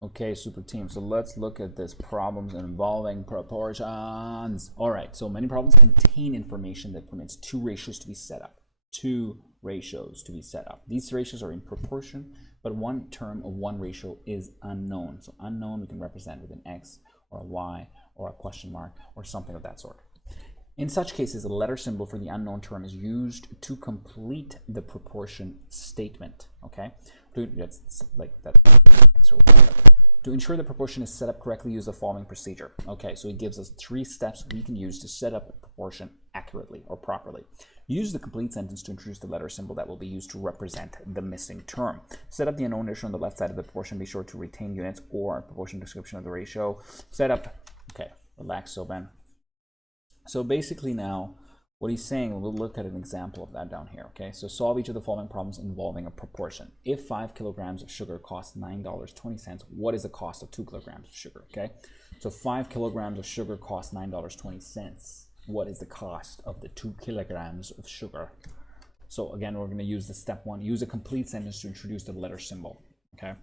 Okay, super team. So let's look at this problems involving proportions. All right, so many problems contain information that permits two ratios to be set up. Two ratios to be set up. These ratios are in proportion, but one term of one ratio is unknown. So unknown we can represent with an X or a Y or a question mark or something of that sort. In such cases, a letter symbol for the unknown term is used to complete the proportion statement. Okay, that's like that X or Y. To ensure the proportion is set up correctly, use the following procedure. Okay, so it gives us 3 steps we can use to set up a proportion accurately or properly. Use the complete sentence to introduce the letter symbol that will be used to represent the missing term. Set up the unknown ratio on the left side of the proportion. Be sure to retain units or proportion description of the ratio. Set up, okay, relax, Soben. So basically now, what he's saying, we'll look at an example of that down here, okay? So solve each of the following problems involving a proportion. If 5 kilograms of sugar costs $9.20, what is the cost of 2 kilograms of sugar, okay? So 5 kilograms of sugar costs $9.20. What is the cost of the 2 kilograms of sugar? So again, we're going to use the step 1. Use a complete sentence to introduce the letter symbol, okay?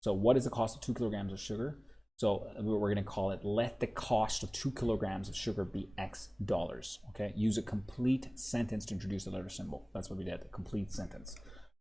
So what is the cost of 2 kilograms of sugar? So we're going to call it, let the cost of 2 kilograms of sugar be X dollars. Okay, use a complete sentence to introduce the letter symbol. That's what we did, a complete sentence.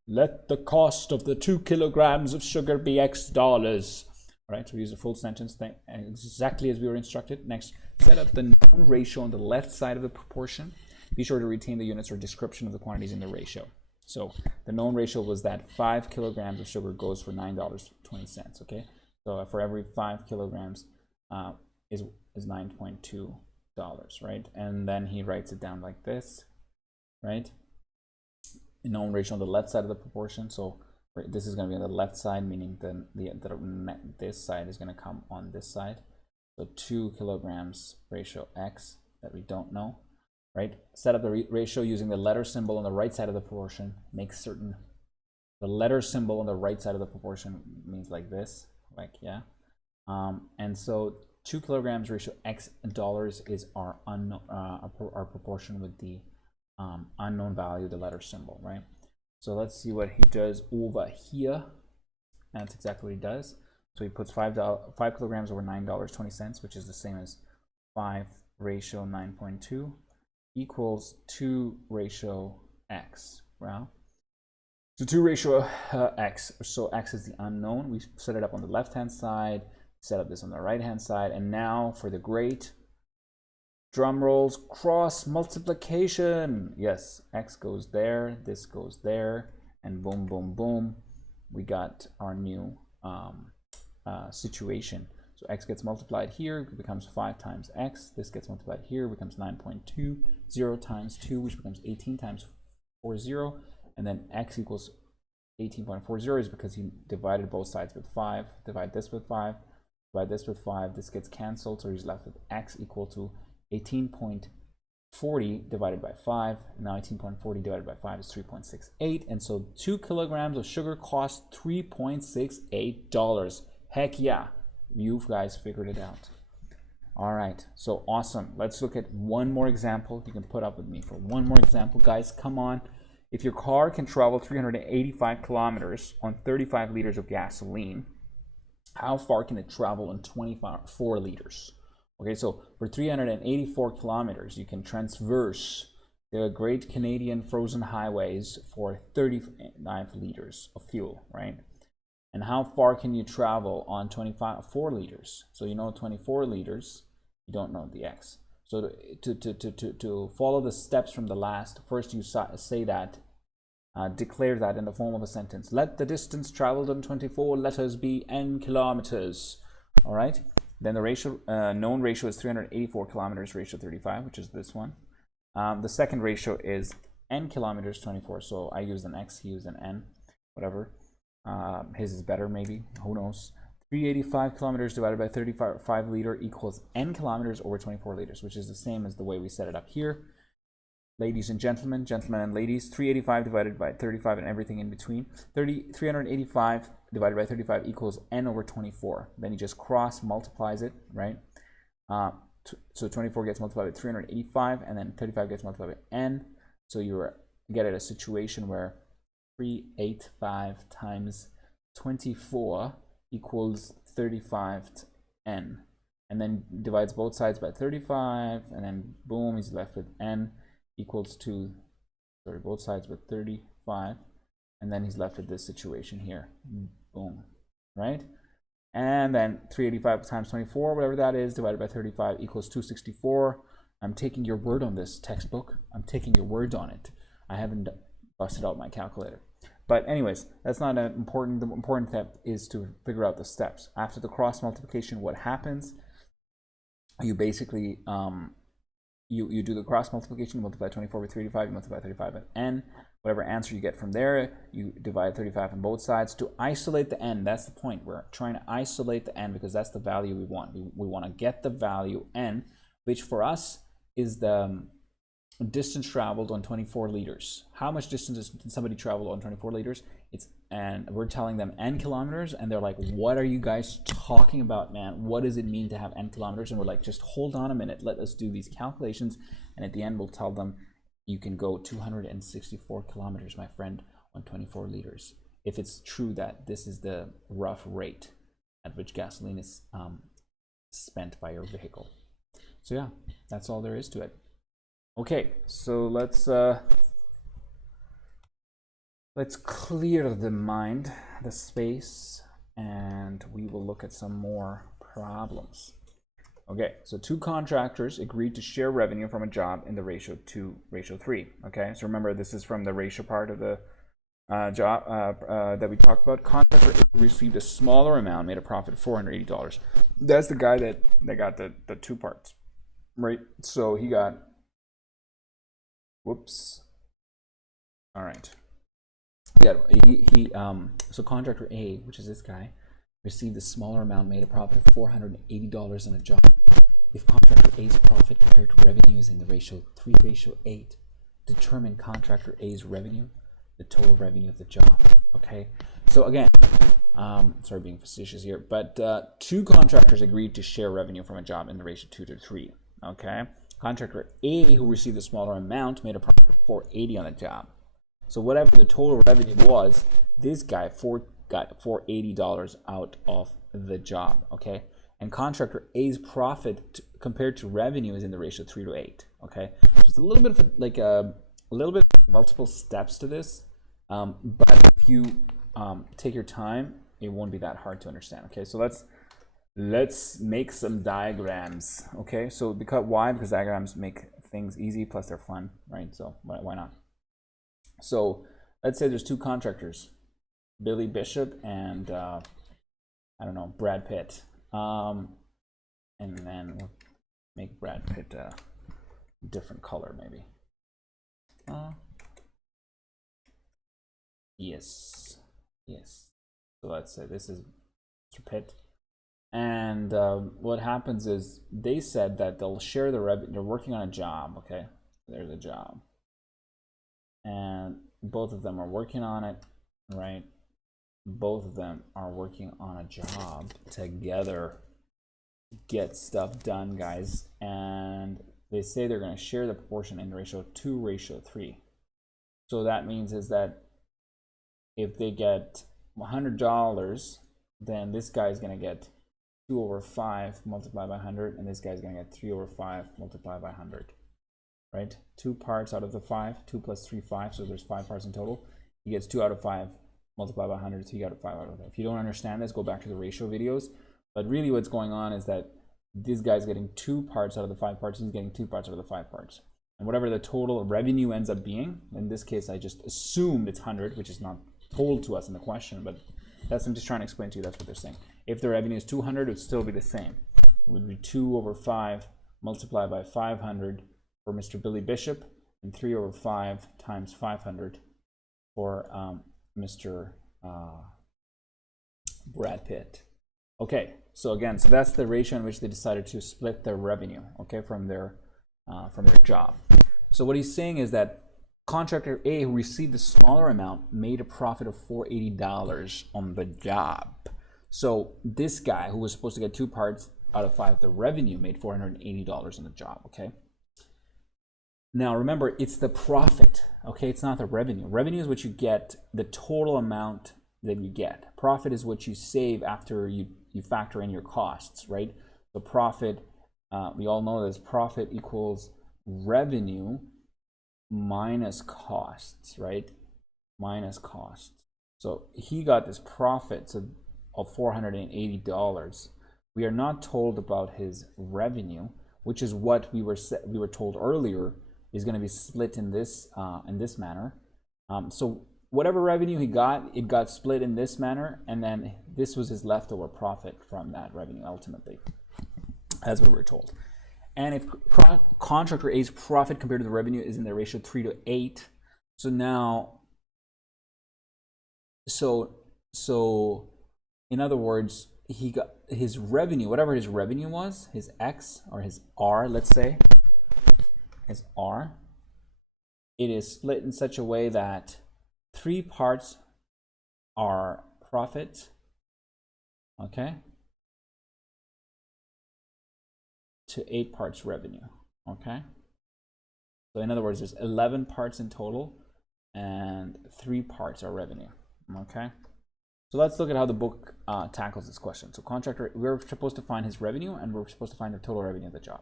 Let the cost of the 2 kilograms of sugar be X dollars. All right, so we use a full sentence thing, exactly as we were instructed. Next, set up the known ratio on the left side of the proportion. Be sure to retain the units or description of the quantities in the ratio. So the known ratio was that 5 kilograms of sugar goes for $9.20, okay? So for every 5 kilograms is $9.2, right? And then he writes it down like this, right? Known ratio on the left side of the proportion. So this is going to be on the left side, meaning this side is going to come on this side. So 2 kilograms ratio X that we don't know, right? Set up the ratio using the letter symbol on the right side of the proportion. Make certain the letter symbol on the right side of the proportion means like this. Like, yeah, and so 2 kilograms ratio X dollars is our unknown, our proportion with the unknown value, the letter symbol, right? So let's see what he does over here. That's exactly what he does. So he puts 5 kilograms over $9.20, which is the same as 5 ratio 9.2 equals 2 ratio X. Well, so 2 ratio X, so X is the unknown. We set it up on the left-hand side, set up this on the right-hand side, and now for the great drum rolls, cross multiplication. Yes, X goes there, this goes there, and boom, boom, boom. We got our new situation. So X gets multiplied here, it becomes 5 times X. This gets multiplied here, becomes 9.2. 0 times 2, which becomes 18 times 40. And then X equals 18.40 is because he divided both sides with 5. Divide this with 5. Divide this with 5. This gets canceled, so he's left with X equal to 18.40 divided by 5. Now 18.40 divided by 5 is 3.68. And so 2 kilograms of sugar cost $3.68. Heck yeah, you guys figured it out. All right, so awesome. Let's look at one more example. You can put up with me for one more example. Guys, come on. If your car can travel 385 kilometers on 35 liters of gasoline, how far can it travel on 24 liters? Okay, so for 384 kilometers, you can traverse the Great Canadian Frozen Highways for 35 liters of fuel, right? And how far can you travel on 4 liters? So you know 24 liters, you don't know the X. So to follow the steps from the last, first you say that, declare that in the form of a sentence. Let the distance traveled on 24 letters be n kilometers. All right. Then the ratio, known ratio is 384 kilometers, ratio 35, which is this one. The second ratio is n kilometers 24. So I used an X, he used an n, whatever. His is better, maybe. Who knows? 385 kilometers divided by 35 liter equals n kilometers over 24 liters, which is the same as the way we set it up here. Ladies and gentlemen, gentlemen and ladies, 385 divided by 35 and everything in between. 385 divided by 35 equals n over 24. Then he just cross multiplies it, right? So 24 gets multiplied by 385, and then 35 gets multiplied by n. So you get at a situation where 385 times 24 equals 35 n, and then divides both sides by 35, and then boom, he's left with n equals to, sorry, both sides with 35, and then he's left with this situation here, boom, right? And then 385 times 24, whatever that is, divided by 35 equals 264. I'm taking your word on this, textbook. I'm taking your words on it. I haven't busted out my calculator. But anyways, that's not an important. The important step is to figure out the steps. After the cross multiplication, what happens? You basically you do the cross multiplication. You multiply 24 by 385. You multiply 35 by n. Whatever answer you get from there, you divide 35 on both sides to isolate the n. That's the point. We're trying to isolate the n because that's the value we want. We want to get the value n, which for us is the distance traveled on 24 liters. How much distance did somebody travel on 24 liters? And we're telling them n kilometers, and they're like, what are you guys talking about, man? What does it mean to have n kilometers? And we're like, just hold on a minute, let us do these calculations, and at the end we'll tell them you can go 264 kilometers, my friend, on 24 liters. If it's true that this is the rough rate at which gasoline is spent by your vehicle. So yeah, that's all there is to it. Okay, so let's clear the mind, the space, and we will look at some more problems. Okay, so two contractors agreed to share revenue from a job in the ratio 2:3. Okay, so remember this is from the ratio part of the job that we talked about. Contractor A received a smaller amount, made a profit of $480. That's the guy that got the two parts, right? So he got, whoops. All right. Yeah, so contractor A, which is this guy, received a smaller amount, made a profit of $480 on a job. If contractor A's profit compared to revenue is in the ratio 3:8, determine contractor A's revenue, the total revenue of the job. Okay, so again, sorry being facetious here, but two contractors agreed to share revenue from a job in the ratio 2:3. Okay, contractor A, who received a smaller amount, made a profit of $480 on the job. So whatever the total revenue was, this guy got $480 out of the job. Okay, and contractor A's profit compared to revenue is in the ratio 3:8. Okay, just a little bit of multiple steps to this, but if you take your time, it won't be that hard to understand. Okay, so let's make some diagrams. Okay, so because diagrams make things easy, plus they're fun, right? So why not? So let's say there's two contractors, Billy Bishop and I don't know, Brad Pitt, and then we'll make Brad Pitt a different color maybe. Yes. So let's say this is Mr. Pitt, and what happens is they said that they'll share the revenue. They're working on a job. Okay, there's a job, and both of them are working on it, right? Both of them are working on a job together, get stuff done, guys, and they say they're going to share the proportion in ratio 2:3. So that means is that if they get $100, then this guy is going to get 2/5 multiplied by 100, and this guy is going to get 3/5 multiplied by 100. Right? 2 parts out of the 5, 2 plus 3, 5, so there's 5 parts in total. He gets 2 out of 5 multiplied by 100, so you got 5 out of that. If you don't understand this, go back to the ratio videos. But really what's going on is that this guy's getting 2 parts out of the 5 parts, he's getting 2 parts out of the 5 parts. And whatever the total revenue ends up being, in this case I just assumed it's 100, which is not told to us in the question, but I'm just trying to explain to you, that's what they're saying. If the revenue is 200, it would still be the same. It would be 2/5 multiplied by 500 for Mr. Billy Bishop, and 3/5 times 500 for Mr. Brad Pitt. Okay, so again, so that's the ratio in which they decided to split their revenue, okay, from their job. So what he's saying is that contractor A, who received the smaller amount, made a profit of $480 on the job. So this guy, who was supposed to get 2 parts out of 5 of the revenue, made $480 on the job. Okay. Now remember, it's the profit. Okay, it's not the revenue. Revenue is what you get, the total amount that you get. Profit is what you save after you you factor in your costs, right? The profit, we all know this, profit equals revenue minus costs, right? Minus costs. So he got this profit of $480. We are not told about his revenue, which is what we were told earlier is going to be split in this manner. So whatever revenue he got, it got split in this manner, and then this was his leftover profit from that revenue ultimately. That's what we're told. And if contractor A's profit compared to the revenue is in the ratio 3:8, so now, so in other words, he got his revenue, whatever his revenue was, his X or his R, let's say, his R, it is split in such a way that 3 parts are profit, okay, to 8 parts revenue, okay? So in other words, there's 11 parts in total and 3 parts are revenue, okay? So let's look at how the book tackles this question. So contractor, we're supposed to find his revenue and we're supposed to find the total revenue of the job.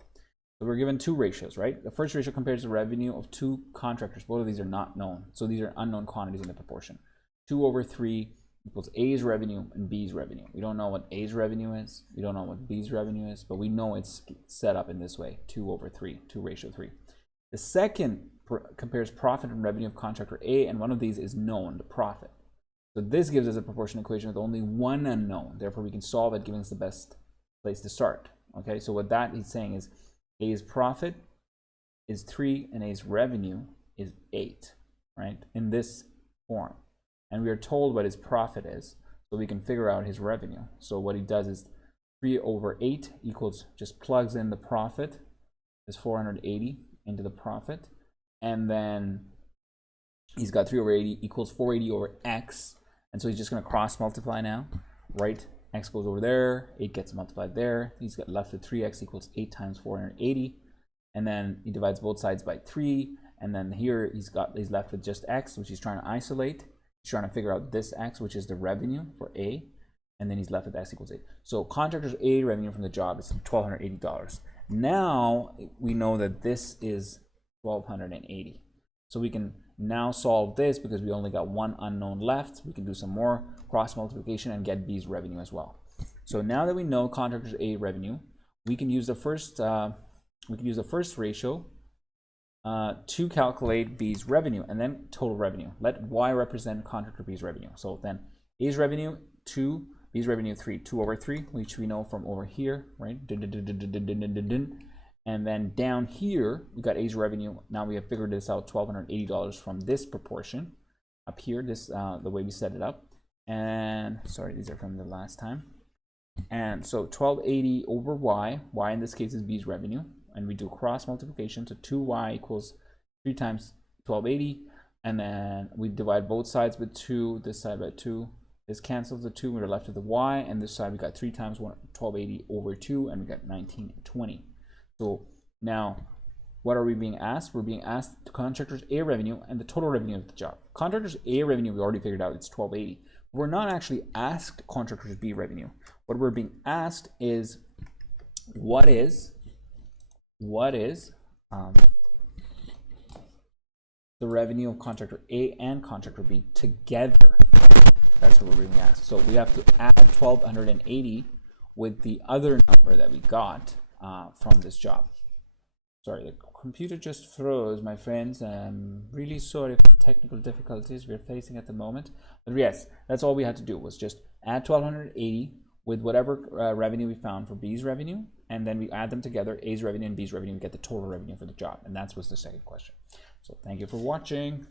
So we're given 2 ratios, right? The first ratio compares the revenue of 2 contractors. Both of these are not known. So these are unknown quantities in the proportion. 2/3 equals A's revenue and B's revenue. We don't know what A's revenue is. We don't know what B's revenue is, but we know it's set up in this way, 2/3, 2:3. The second compares profit and revenue of contractor A, and one of these is known, the profit. So this gives us a proportion equation with only one unknown. Therefore, we can solve it, giving us the best place to start. Okay, so what that is saying is A's profit is 3 and A's revenue is 8, right? In this form. And we are told what his profit is, so we can figure out his revenue. So what he does is 3/8 equals, just plugs in the profit, is 480 into the profit, and then he's got 3/80 equals 480/x, and so he's just going to cross multiply now, right? X goes over there, 8 gets multiplied there, he's got left with 3x equals 8 times 480, and then he divides both sides by 3, and then here he's left with just x, which he's trying to isolate. He's trying to figure out this x, which is the revenue for A, and then he's left with x equals 8. So contractor's A revenue from the job is $1,280. Now we know that this is $1,280. So we can now solve this because we only got one unknown left. We can do some more cross multiplication and get B's revenue as well. So now that we know contractor's A revenue, we can use the first ratio to calculate B's revenue and then total revenue. Let Y represent contractor B's revenue. So then A's revenue 2, B's revenue 3, 2/3, which we know from over here, right? And then down here, we got A's revenue. Now we have figured this out, $1,280 from this proportion up here, this the way we set it up. And sorry, these are from the last time. And so 1280 over Y, Y in this case is B's revenue. And we do cross multiplication, so 2y equals 3 times 1280, and then we divide both sides with 2, this side by 2. This cancels the 2, we're left with the y, and this side we got 3 times 1280 over 2, and we got 1920. So now, what are we being asked? We're being asked the contractor's A revenue and the total revenue of the job. Contractor's A revenue, we already figured out, it's 1280. We're not actually asked contractor's B revenue. What we're being asked is, what is the revenue of contractor A and contractor B together? That's what we're being asked. So we have to add 1,280 with the other number that we got from this job. Sorry, the computer just froze, my friends. I'm really sorry for the technical difficulties we're facing at the moment. But yes, that's all we had to do, was just add 1,280 with whatever revenue we found for B's revenue, and then we add them together, A's revenue and B's revenue, and get the total revenue for the job. And that was the second question. So thank you for watching.